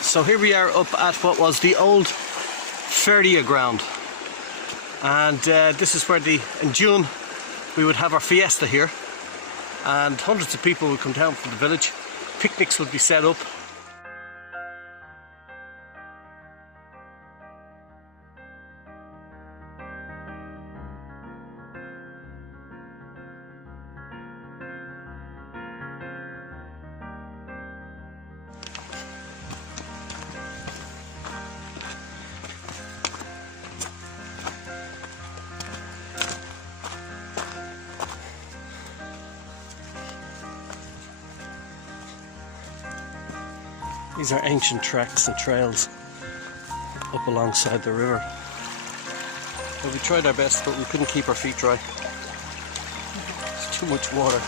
So here we are up at what was the old Feria ground, and this is where in June we would have our fiesta here, and hundreds of people would come down from the village. Picnics would be set up. These are ancient tracks and trails up alongside the river. Well, we tried our best, but we couldn't keep our feet dry. There's too much water.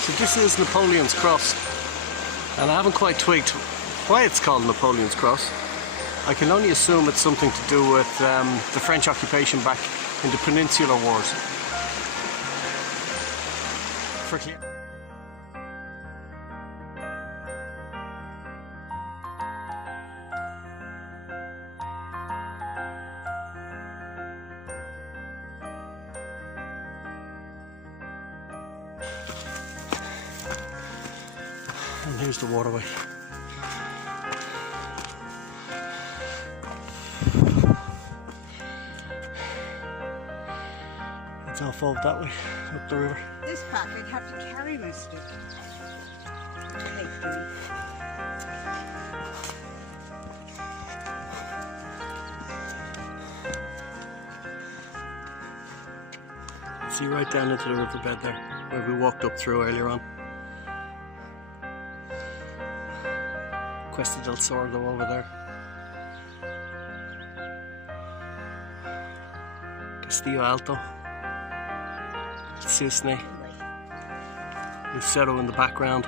So this is Napoleon's Cross, and I haven't quite twigged why it's called Napoleon's Cross. I can only assume it's something to do with the French occupation back in the Peninsular Wars. And here's the waterway. It's off over that way, up the river. This pack I'd have to carry most of it. See right down into the riverbed there, where we walked up through earlier on. Cuesta del Sordo over there. Castillo Alto. Cisne. Lucero in the background.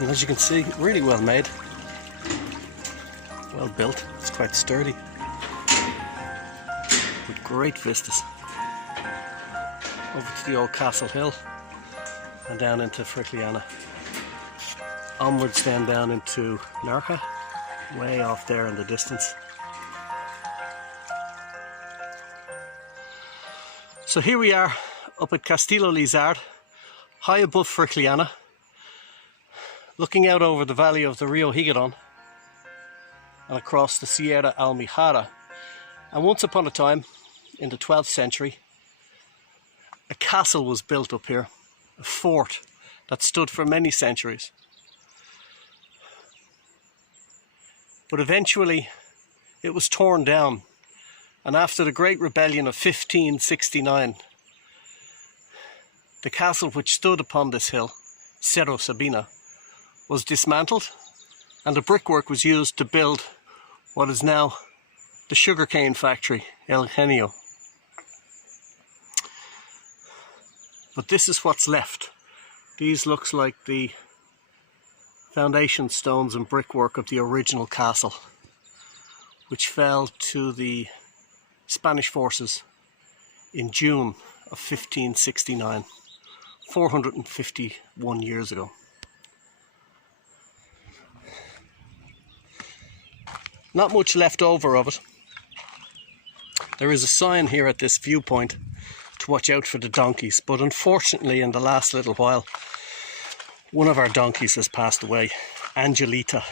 And as you can see, really well made, well built. It's quite sturdy, with great vistas over to the old Castle Hill and down into Frigiliana, onwards then down into Nerja, way off there in the distance. So here we are up at Castillo Lizard, high above Frigiliana, looking out over the valley of the Rio Higadon and across the Sierra Almijara. And once upon a time, in the 12th century, a castle was built up here, a fort that stood for many centuries. But eventually it was torn down, and after the Great Rebellion of 1569, the castle which stood upon this hill, Cerro Sabina, was dismantled, and the brickwork was used to build what is now the sugarcane factory, El Genio. But this is what's left. These looks like the foundation stones and brickwork of the original castle, which fell to the Spanish forces in June of 1569, 451 years ago. Not much left over of it. There is a sign here at this viewpoint to watch out for the donkeys, but unfortunately in the last little while one of our donkeys has passed away, Angelita.